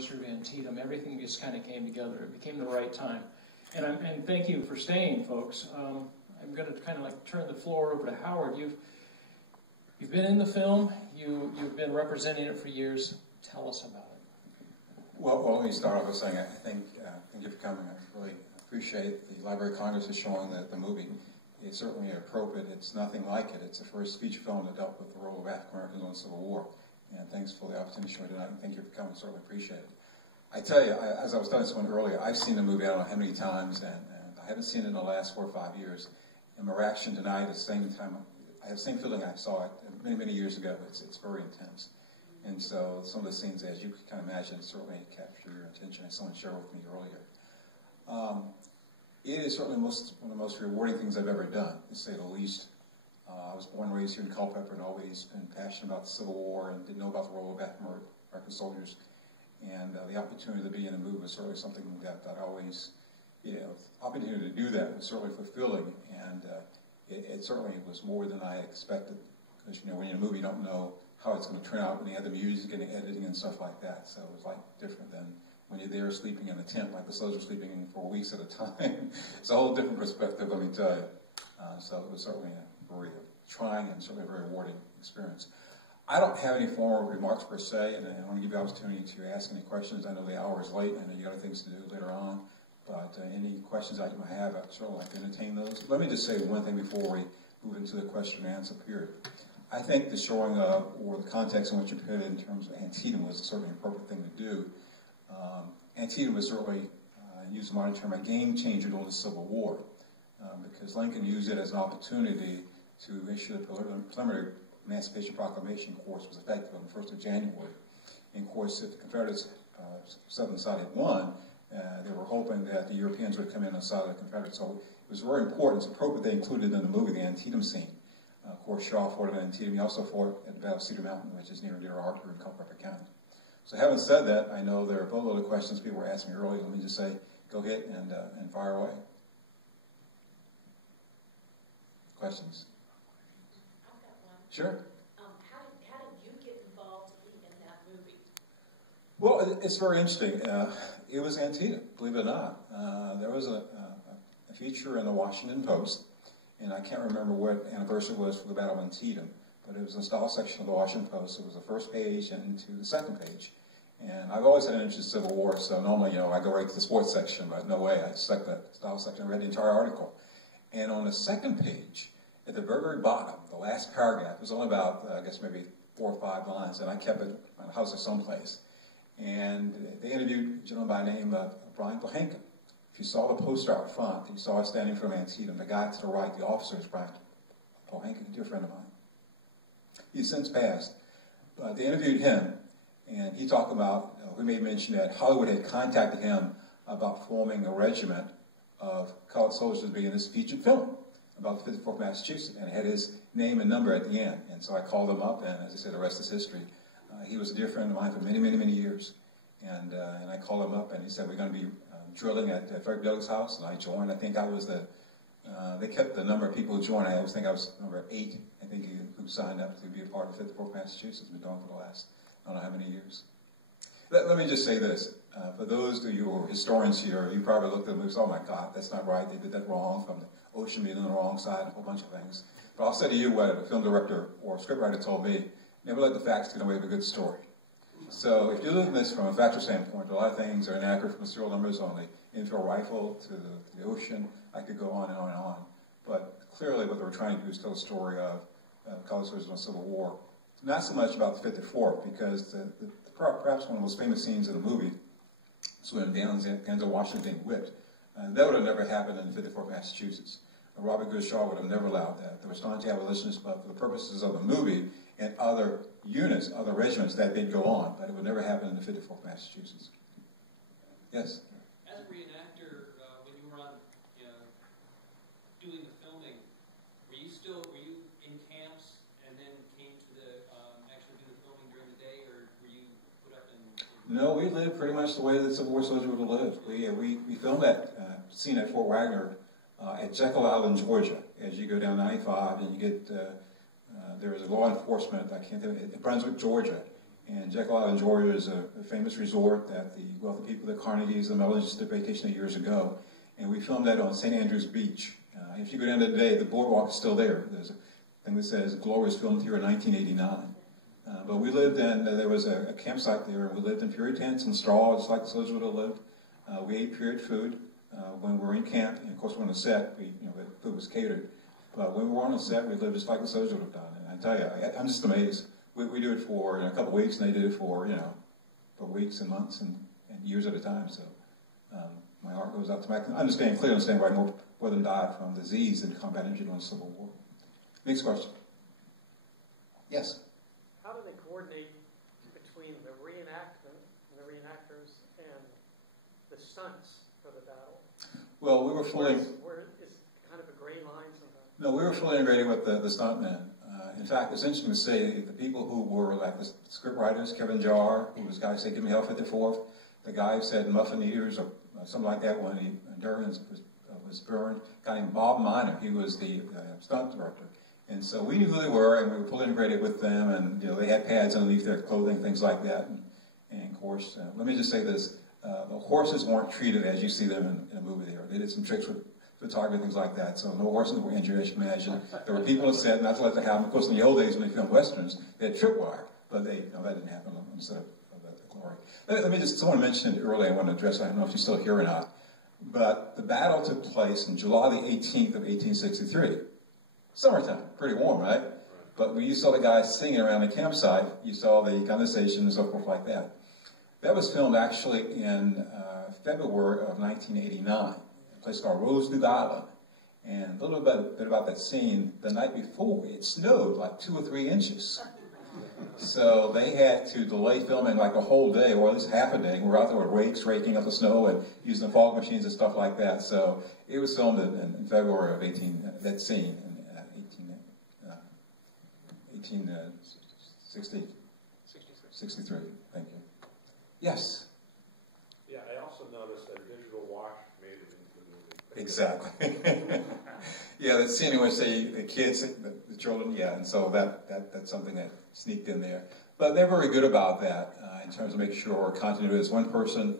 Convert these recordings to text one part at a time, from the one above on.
anniversary of Antietam, everything just kind of came together. It became the right time. And thank you for staying, folks. I'm going to kind of like turn the floor over to Howard. You've been in the film. You've been representing it for years. Tell us about it. Well, let me start off by saying thank you for coming. I really appreciate the Library of Congress is showing the movie. It's certainly appropriate. It's nothing like it. It's the first feature film that dealt with the role of African Americans in the Civil War. And thanks for the opportunity to show it tonight. And thank you for coming. Certainly appreciate it. I tell you, as I was telling someone earlier, I've seen the movie I don't know how many times, and I haven't seen it in the last 4 or 5 years. And my reaction tonight is the same time. I have the same feeling I saw it many, many years ago. It's very intense. And so some of the scenes, as you can imagine, certainly capture your attention, as someone shared with me earlier. It is certainly one of the most rewarding things I've ever done, to say the least. I was born and raised here in Culpeper and always been passionate about the Civil War and didn't know about the role of African American soldiers. And the opportunity to be in a movie was certainly something that I always, the opportunity to do that was certainly fulfilling. And it certainly was more than I expected. Because, when you're in a movie, you don't know how it's going to turn out when you have the music and the editing and stuff like that. So it was like different than when you're there sleeping in a tent like the soldiers sleeping in for weeks at a time. It's a whole different perspective, let me tell you. So it was certainly a very trying and certainly a very rewarding experience. I don't have any formal remarks per se, and I want to give you the opportunity to ask any questions. I know the hour is late, and I know you got other things to do later on. But any questions that you might have, I'd certainly like to entertain those. Let me just say one thing before we move into the question and answer period. I think the showing of, or the context in which you put it in terms of Antietam was certainly an appropriate thing to do. Antietam was certainly, used a modern term, a game changer during the Civil War, because Lincoln used it as an opportunity to issue the preliminary Emancipation Proclamation course was effective on the 1st of January. And of course, if the Confederates, Southern side had won, they were hoping that the Europeans would come in on the side of the Confederates. So it was very important. It's appropriate they included in the movie the Antietam scene. Of course, Shaw fought at Antietam. He also fought at the Battle of Cedar Mountain, which is near and dear to our heart here in Culpeper County. So having said that, I know there are a boatload of questions people were asking me earlier. Let me just say, go ahead and fire away. Questions? I've got one. Sure. How did you get involved in that movie? Well, it's very interesting. It was Antietam, believe it or not. There was a feature in the Washington Post, and I can't remember what anniversary it was for the Battle of Antietam, but it was in the style section of the Washington Post. It was the first page and to the second page. And I've always had an interest in the Civil War, so normally, I go right to the sports section, but no way. I stuck the style section and read the entire article. And on the second page, at the very, very bottom, the last paragraph, was only about, I guess, maybe 4 or 5 lines, and I kept it in the house or someplace. And they interviewed a gentleman by the name of Brian Pohanka. If you saw the poster out front, you saw it standing from Antietam. The guy to the right, the officer, is Brian Pohanka, a dear friend of mine. He's since passed. But they interviewed him, and he talked about, we made mention that Hollywood had contacted him about forming a regiment of colored soldiers to be in this featured film about the 54th Massachusetts, and it had his name and number at the end. And so I called him up, and as I said, the rest is history. He was a dear friend of mine for many, many, many years. And I called him up, and he said, we're going to be drilling at Frederick Douglass' house, and I joined. I think I was they kept the number of people who joined. I always think I was number 8, I think, who signed up to be a part of 54th Massachusetts. Been doing for the last, I don't know how many years. Let me just say this. For those of you who are historians here, you probably looked at them and said, oh my God, that's not right. They did that wrong, from the ocean being on the wrong side, a whole bunch of things. But I'll say to you what a film director or a scriptwriter told me, never let the facts get in the way of a good story. So if you look at this from a factual standpoint, a lot of things are inaccurate from the serial numbers on the infield rifle to the ocean. I could go on and on and on. But clearly what they were trying to do is tell a story of colored soldiers in the Civil War. Not so much about the 54th, because perhaps one of the most famous scenes in the movie is when Denzel Washington being whipped. That would have never happened in 54th Massachusetts. Robert Good Shaw would have never allowed that. There were staunch abolitionists, but for the purposes of the movie and other units, other regiments, that did go on, but it would never happen in the 54th Massachusetts. Yes? As a reenactor, when you were on, doing the filming, were you in camps and then came to actually do the filming during the day, or were you put up in... No, we lived pretty much the way that Civil War soldier would have lived. We filmed that scene at Fort Wagner at Jekyll Island, Georgia. As you go down 95 and you get, there is a law enforcement, I can't think of it, in Brunswick, Georgia. And Jekyll Island, Georgia is a famous resort that the wealthy people, the Carnegies, the Mellons did vacation years ago. And we filmed that on St. Andrews Beach. If you go down there today, the boardwalk is still there. There's a thing that says Glory was filmed here in 1989. But we lived in, there was a campsite there, and we lived in period tents and straw, just like the soldiers would have lived. We ate period food when we were in camp, and of course when on the set, the food was catered. But when we were on the set, we lived just like the soldiers would have done. And I tell you, I'm just amazed. We do it for a couple of weeks, and they did it for, for weeks and months and years at a time. So my heart goes out to them. I clearly understand why more of them died from disease than combat injury during the Civil War. Next question. Yes? How do they coordinate between the reenactment, the reenactors, and the stunts for the battle? Well, we were fully... Where is kind of a gray line sometimes? No, we were fully integrated with the stuntmen. In fact, it's interesting to say the people who were like the script writers, Kevin Jarr, who was the guy who said, "Give me hell 54th," the guy who said "muffin eaters" or something like that when Durham was burned, a guy named Bob Miner, he was the stunt director. And so we knew who they were, and we were fully integrated with them, and they had pads underneath their clothing, things like that. And of course, let me just say this, the horses weren't treated as you see them in a movie there. They did some tricks with photography, things like that. So no horses were injured, as you can imagine. There were people on set, not to let that happen. Of course, in the old days when they filmed Westerns, they had tripwire, but that didn't happen on the set of the Glory. Let me just, someone mentioned it earlier, I want to address it, I don't know if you're still here or not, but the battle took place on July the 18th of 1863. Summertime, pretty warm, right? But when you saw the guys singing around the campsite, you saw the condensation and so forth like that. That was filmed actually in February of 1989. A place called Rosewood Island. And a little bit about that scene, the night before, it snowed like 2 or 3 inches. So they had to delay filming like a whole day, or at least half a day. We're out there with rakes, raking up the snow and using the fog machines and stuff like that. So it was filmed in February of that scene in 1863. Thank you. Yes? Yeah, I also noticed that digital wash made it into the movie. Exactly. Yeah, that scene in which the kids, the children, yeah, and so that's something that sneaked in there. But they're very good about that in terms of making sure continuity. There's one person,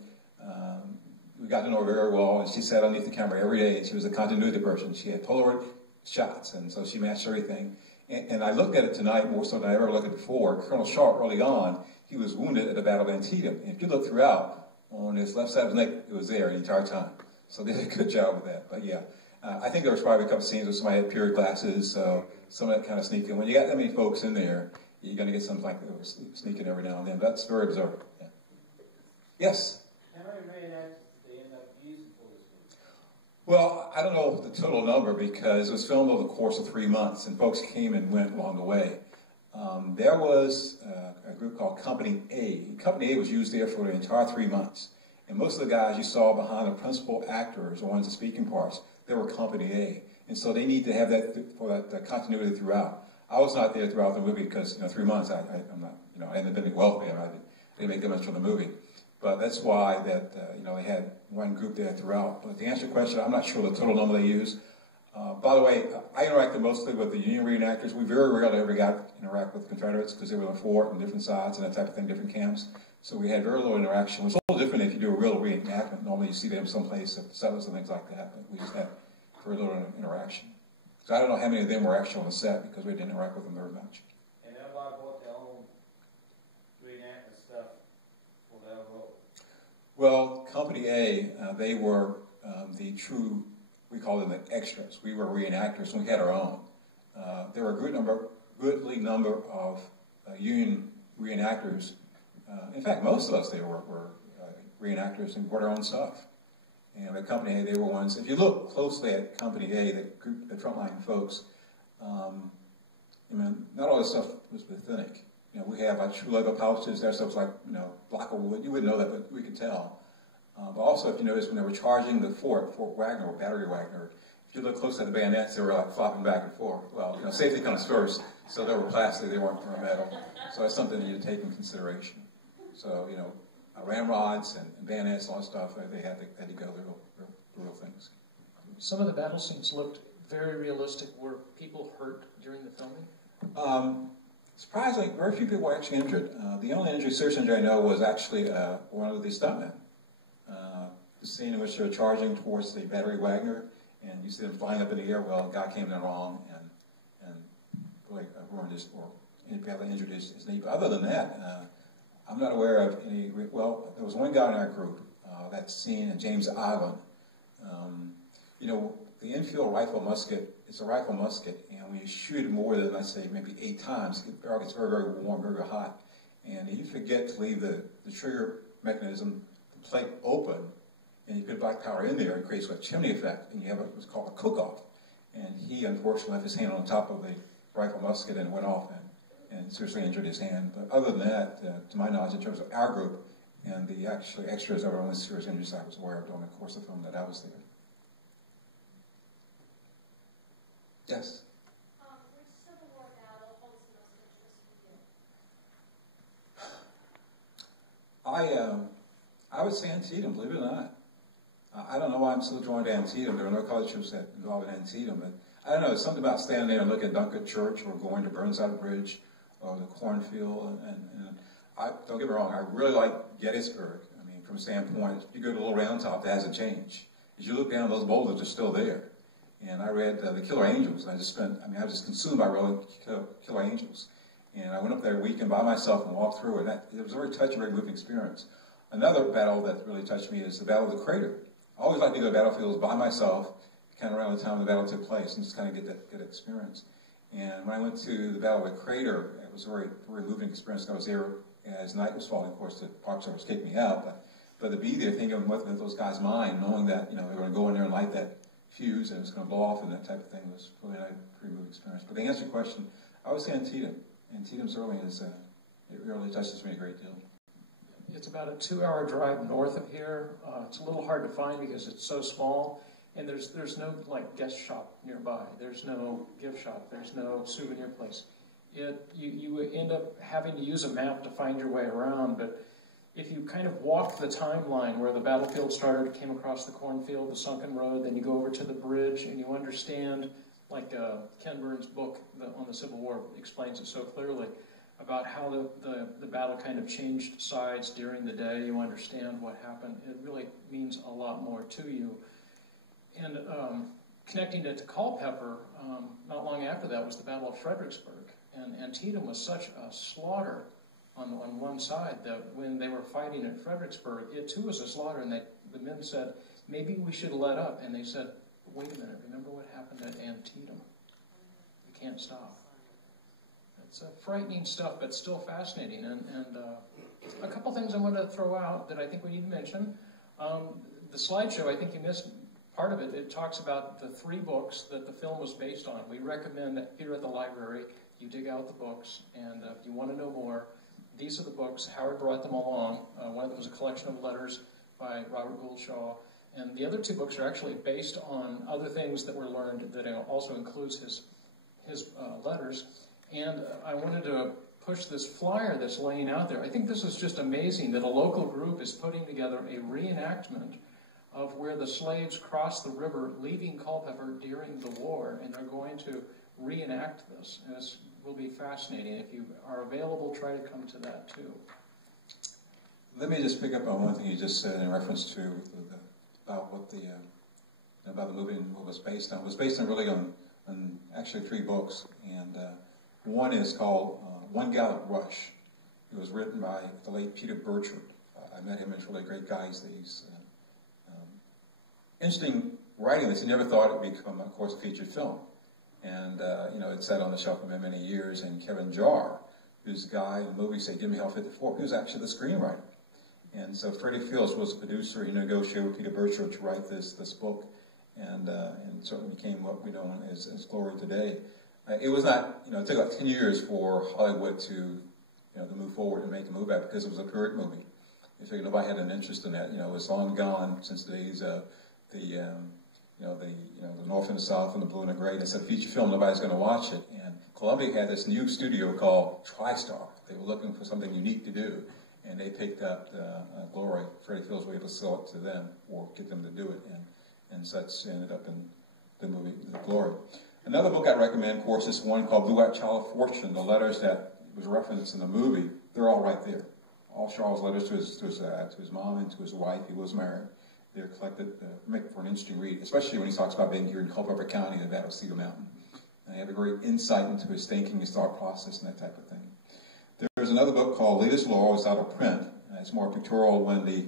we got to know her very well, and she sat underneath the camera every day, and she was a continuity person. She had Polaroid shots, and so she matched everything. And I looked at it tonight more so than I ever looked at it before. Colonel Sharp, early on, he was wounded at the Battle of Antietam. And if you look throughout, on his left side of his neck, it was there the entire time. So they did a good job with that. But yeah, I think there was probably a couple scenes where somebody had period glasses, so some of that kind of sneaked in. When you got that many folks in there, you're going to get something like that sneaking every now and then. That's very observant. Yeah. Yes? How many reenactors did they end up using for this movie? Well, I don't know the total number because it was filmed over the course of 3 months, and folks came and went along the way. There was a group called Company A. Company A was used there for the entire 3 months. And most of the guys you saw behind the principal actors, the ones in speaking parts, they were Company A. And so they need to have that for that continuity throughout. I was not there throughout the movie because 3 months I'm not, I ended up being wealthy. I didn't make that much from the movie. But that's why that they had one group there throughout. But to answer your question, I'm not sure the total number they use. By the way, I interacted mostly with the Union reenactors. We very rarely ever got to interact with Confederates because they were on the fort and different sides and that type of thing, different camps. So we had very little interaction. It was a little different if you do a real reenactment. Normally you see them someplace at the settlers and things like that, but we just had very little interaction. So I don't know how many of them were actually on the set because we didn't interact with them very much. And everybody bought their own reenactment stuff for their role. Well, Company A, they were the true, we call them the extras. We were reenactors and we had our own. There were a goodly number of Union reenactors. In fact, most of us there were reenactors and brought our own stuff. And at Company A, they were ones. If you look closely at Company A, the group, the frontline folks, not all this stuff was authentic. We have like true Lego pouches. Their stuff's like block of wood. You wouldn't know that, but we could tell. But also, if you notice, when they were charging the Fort Wagner or Battery Wagner, if you look closely at the bayonets, they were like flopping back and forth. Well, safety comes first, so they were plastic. They weren't metal. So that's something that you take in consideration. So ramrods and bayonets, all that stuff, they had to go. The real things. Some of the battle scenes looked very realistic. Were people hurt during the filming? Surprisingly, very few people were actually injured. The only injury, serious injury I know was actually one of the stuntmen. The scene in which they're charging towards the Battery Wagner, and you see them flying up in the air. Well, a guy came in wrong and really ruined his, or badly injured his knee. But other than that, I'm not aware of any. Well, there was one guy in our group that's seen in James Island. You know, the infield rifle musket, it's a rifle musket, and when you shoot it more than, let's say, maybe 8 times, it gets very, very warm, very, very hot. And you forget to leave the trigger mechanism, the plate open, and you put black powder in there, and it creates a chimney effect, and you have what's called a cook-off. And he, unfortunately, left his hand on top of the rifle musket and went off and seriously injured his hand. But other than that, to my knowledge, in terms of our group and the actually extras that were only serious injuries I was aware of during the course of the film that I was there. Yes? Which Civil War battle holds the most interest for you? I would say Antietam, believe it or not. I don't know why I'm so drawn to Antietam. There are no college troops that involved in Antietam, but I don't know, it's something about standing there and looking at Dunkard Church or going to Burnside Bridge or the cornfield. And don't get me wrong, I really like Gettysburg. I mean, from a standpoint, you go to a little round top, that hasn't changed. As you look down, those boulders are still there. And I read The Killer Angels, and I was just consumed by reading Killer Angels. And I went up there a weekend by myself and walked through it. It was a very touching, very moving experience. Another battle that really touched me is the Battle of the Crater. I always like to go to battlefields by myself, kind of around the time the battle took place, and just kind of get that experience. And when I went to the Battle of the Crater, it was a very, very moving experience. I was there as night was falling. Of course, the Park Service kicked me out, but to be there, thinking of what those guys' mind, knowing that they were going to go in there and light that fuse and it was going to blow off and that type of thing was really a pretty moving experience. But to answer your question, I would say Antietam. Antietam certainly is, it really touches me a great deal. It's about a 2-hour drive north of here. It's a little hard to find because it's so small, and there's no like guest shop nearby. There's no gift shop. There's no souvenir place. You end up having to use a map to find your way around, but if you kind of walk the timeline where the battlefield started, came across the cornfield, the sunken road, then you go over to the bridge and you understand, like Ken Burns' book on the Civil War explains it so clearly, about how the battle kind of changed sides during the day. You understand what happened. It really means a lot more to you. And connecting it to Culpeper, not long after that was the Battle of Fredericksburg. And Antietam was such a slaughter on one side that when they were fighting at Fredericksburg, it too was a slaughter, and the men said, maybe we should let up. And they said, wait a minute, remember what happened at Antietam? You can't stop. It's frightening stuff, but still fascinating. And a couple things I want to throw out that I think we need to mention. The slideshow, I think you missed part of it. It talks about the 3 books that the film was based on. We recommend that here at the library, you dig out the books, and if you want to know more, these are the books. Howard brought them along. One of them was a collection of letters by Robert Gould Shaw. And the other 2 books are actually based on other things that were learned that also includes his letters. And I wanted to push this flyer that's laying out there. I think this is just amazing that a local group is putting together a reenactment of where the slaves crossed the river leaving Culpeper during the war, and they're going to reenact this. And this will be fascinating. If you are available, try to come to that too. Let me just pick up on one thing you just said in reference to about what about the movie and what it was based on. It was based on really on actually 3 books, and one is called One Gallant Rush. It was written by the late Peter Burchard. I met him. He's a really great guy. He's interesting writing this. He never thought it would become, of course, a featured film. And, it sat on the shelf for many, many years. And Kevin Jarre, who's the guy in the movie, say, Jimmy Hell 54, he was actually the screenwriter. And so Freddie Fields was the producer. He negotiated with Peter Burchard to write this book, and certainly became what we know as Glory today. It was not, it took like 10 years for Hollywood to move forward and make a movie because it was a period movie. I figured nobody had an interest in that. It's long gone since the days of the North and the South and the Blue and the Gray. It's a feature film. Nobody's going to watch it. And Columbia had this new studio called TriStar. They were looking for something unique to do, and they picked up Glory. Freddie Fields was able to sell it to them or get them to do it, and such ended up in the movie Glory. Another book I recommend, of course, is one called Blue-Eyed Child of Fortune, the letters that was referenced in the movie, they're all right there. All Shaw's letters to his mom and to his wife, he was married, they're collected for an interesting read, especially when he talks about being here in Culpeper County at the Battle of Cedar Mountain. And they have a great insight into his thinking, his thought process, and that type of thing. There's another book called Leaders Law. It's out of print. It's more pictorial when the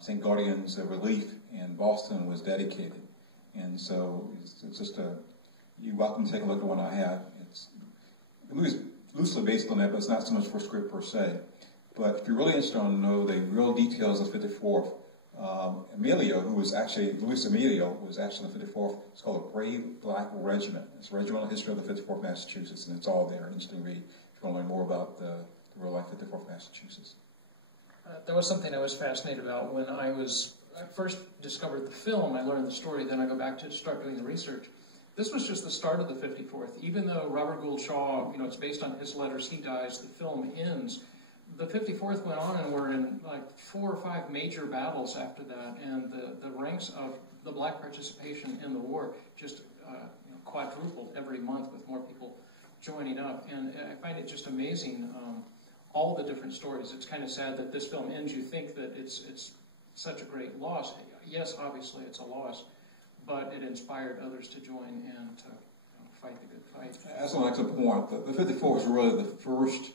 St. Gaudion's relief in Boston was dedicated. And so it's just you're welcome to take a look at one I have. The movie's loosely based on that, but it's not so much for script per se. But if you're really interested to know the real details of 54th, Emilio, who was actually, Luis Emilio, was actually in the 54th. It's called a Brave Black Regiment. It's a regimental history of the 54th Massachusetts, and it's all there. An interesting read if you want to learn more about the real life 54th Massachusetts. There was something I was fascinated about when I first discovered the film. I learned the story, then I go back to start doing the research. This was just the start of the 54th. Even though Robert Gould Shaw, it's based on his letters, he dies, the film ends. The 54th went on and were in like 4 or 5 major battles after that, and the ranks of the black participation in the war just quadrupled every month with more people joining up. And I find it just amazing, all the different stories. It's kind of sad that this film ends. You think that it's such a great loss. Yes, obviously it's a loss, but it inspired others to join and to fight the good fight. That's an excellent point. The 54th was really the first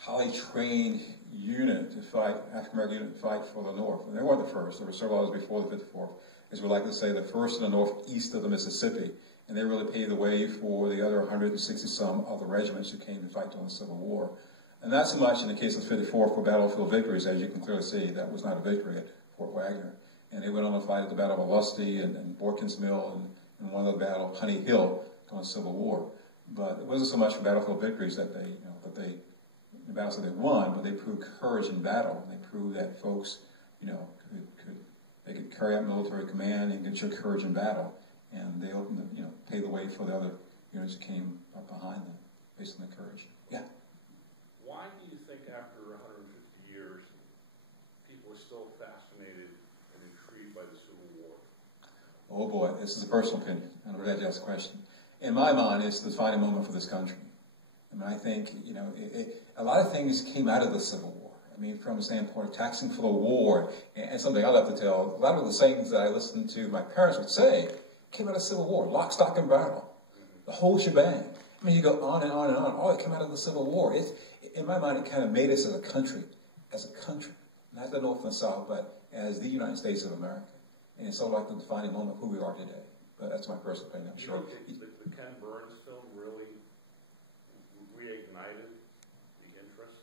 highly trained unit to fight, African-American unit to fight for the North. And they weren't the first. There were several others before the 54th. As we like to say, the first in the northeast of the Mississippi. And they really paved the way for the other 160-some other regiments who came to fight during the Civil War. And not so much in the case of 54 for battlefield victories, as you can clearly see, that was not a victory at Fort Wagner. And they went on to fight at the Battle of Lusty and Borkins Mill and one other battle, Honey Hill, during the Civil War. But it wasn't so much for battlefield victories that the battles that they won, but they proved courage in battle. And they proved that folks, they could carry out military command and get your courage in battle. And they opened paved the way for the other units who came up behind them based on their courage. Yeah. Why do you think after 150 years, people are still fascinated and intrigued by the Civil War? Oh boy, this is a personal opinion. I'm glad you asked the question. In my mind, it's the defining moment for this country. I mean, I think, a lot of things came out of the Civil War. I mean, from the standpoint of taxing for the war, and something I love to tell, a lot of the things that I listened to my parents would say came out of the Civil War, lock, stock, and barrel, the whole shebang. I mean, you go on and on and on. All that came out of the Civil War. In my mind, it kind of made us as a country, not the North and the South, but as the United States of America. And it's sort of like the defining moment of who we are today. But that's my personal opinion, I'm sure. The Ken Burns film really reignited the interest?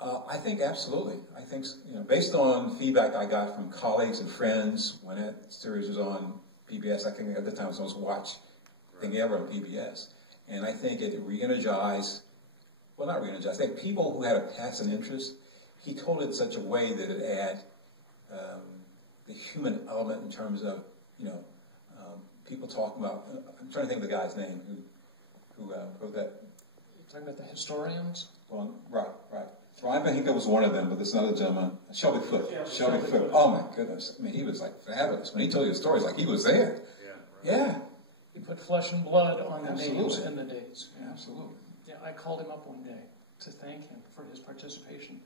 I think absolutely. I think, based on feedback I got from colleagues and friends when that series was on PBS, I think at the time it was the most watched thing ever on PBS. And I think it re-energized, well, not re-energized, I think people who had a passing interest, he told it in such a way that it had the human element in terms of, people talking about, I'm trying to think of the guy's name who wrote that. You're talking about the historians? Well, right. Well, I think that was one of them, but there's another gentleman, Shelby Foote. Yeah, Shelby Foote. Oh my goodness. I mean, he was like fabulous. When he told you the stories, like he was there. Yeah. Right. Yeah. He put flesh and blood on the Absolutely. names and the dates. Yeah, absolutely. Yeah, I called him up one day to thank him for his participation,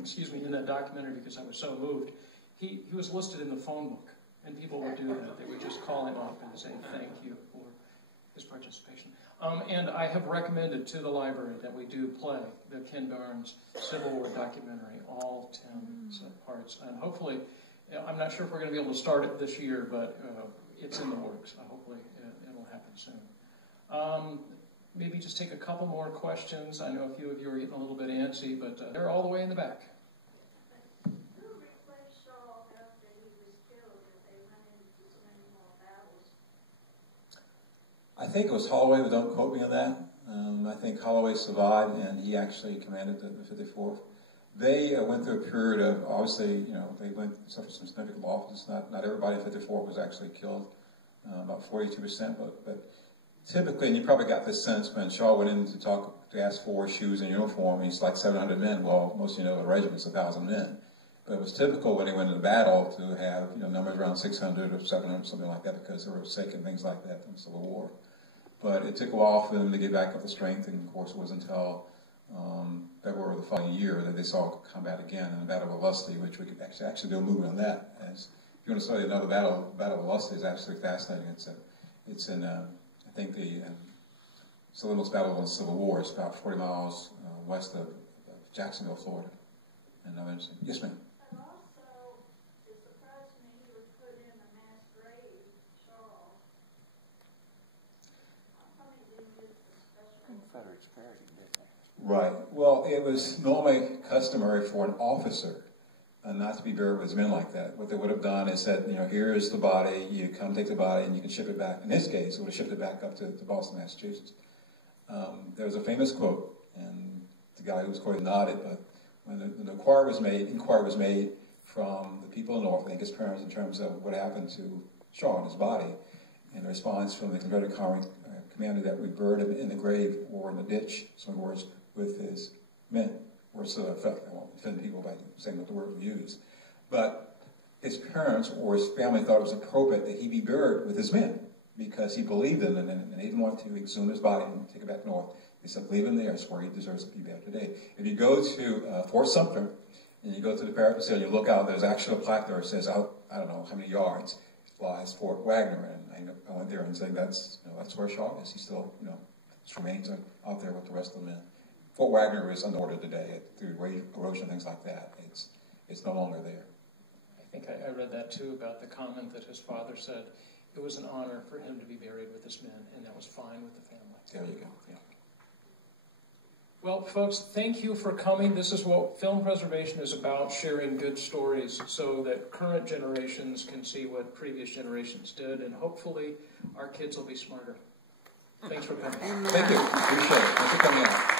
excuse me, in that documentary because I was so moved. He was listed in the phone book, and people would do that. They would just call him up and say thank you for his participation. And I have recommended to the library that we do play the Ken Burns Civil War documentary, all 10 parts. And hopefully, I'm not sure if we're going to be able to start it this year, but it's in the works. Hopefully, it'll happen soon. Maybe just take a couple more questions. I know a few of you are getting a little bit antsy, but they're all the way in the back. Who replaced Shaw after he was killed if they went into so many more battles? I think it was Holloway, but don't quote me on that. I think Holloway survived, and he actually commanded the 54th. They went through a period of, obviously, they suffered some significant losses. Not everybody in 54 was actually killed, about 42%, but typically, and you probably got this sense when Shaw went in to ask for shoes and uniform, he's like 700 men. Well, most of you know the regiment's 1,000 men. But it was typical when he went into battle to have numbers around 600 or 700, something like that, because they were sick and things like that in the Civil War. But it took a while for them to get back up to strength, and of course it wasn't until February of the following year that they saw combat again in the Battle of Lusty, which we could actually do a movie on that. As if you want to study another battle of Lusty is absolutely fascinating. It's in I think it's the littlest battle in the Civil War. It's about 40 miles west of Jacksonville, Florida. And yes, ma'am. And also, it surprised me he was put in a mass grave, Shaw. How come he didn't get the special? Confederates buried him, didn't they? Right. Well, it was normally customary for an officer not to be buried with his men like that. What they would have done is said, here's the body, you come take the body and you can ship it back. In this case, it would have shipped it back up to Boston, Massachusetts. There was a famous quote, and the guy who was quoted nodded, but when the inquiry was made from the people in the North, I think his parents, in terms of what happened to Shaw and his body, and the response from the Confederate commander that we buried him in the grave or in the ditch, so in words, with his men. Words to that effect. I won't offend people by saying what the word we use. But his parents or his family thought it was appropriate that he be buried with his men because he believed in them and they didn't want to exhume his body and take it back north. They said, leave him there. It's where he deserves to be buried today. If you go to Fort Sumter and you go to the parapet facility, you look out, there's actually a plaque there that says out, I don't know how many yards, lies Fort Wagner. And I went there and said, that's where Shaw is. He still, his remains are out there with the rest of the men. Fort Wagner is under order today through erosion and things like that. It's no longer there. I think I read that too about the comment that his father said it was an honor for him to be buried with his men, and that was fine with the family. There you go. Yeah. Well, folks, thank you for coming. This is what film preservation is about, sharing good stories so that current generations can see what previous generations did, and hopefully our kids will be smarter. Thanks for coming. Thank you. Appreciate it. Thanks for coming out.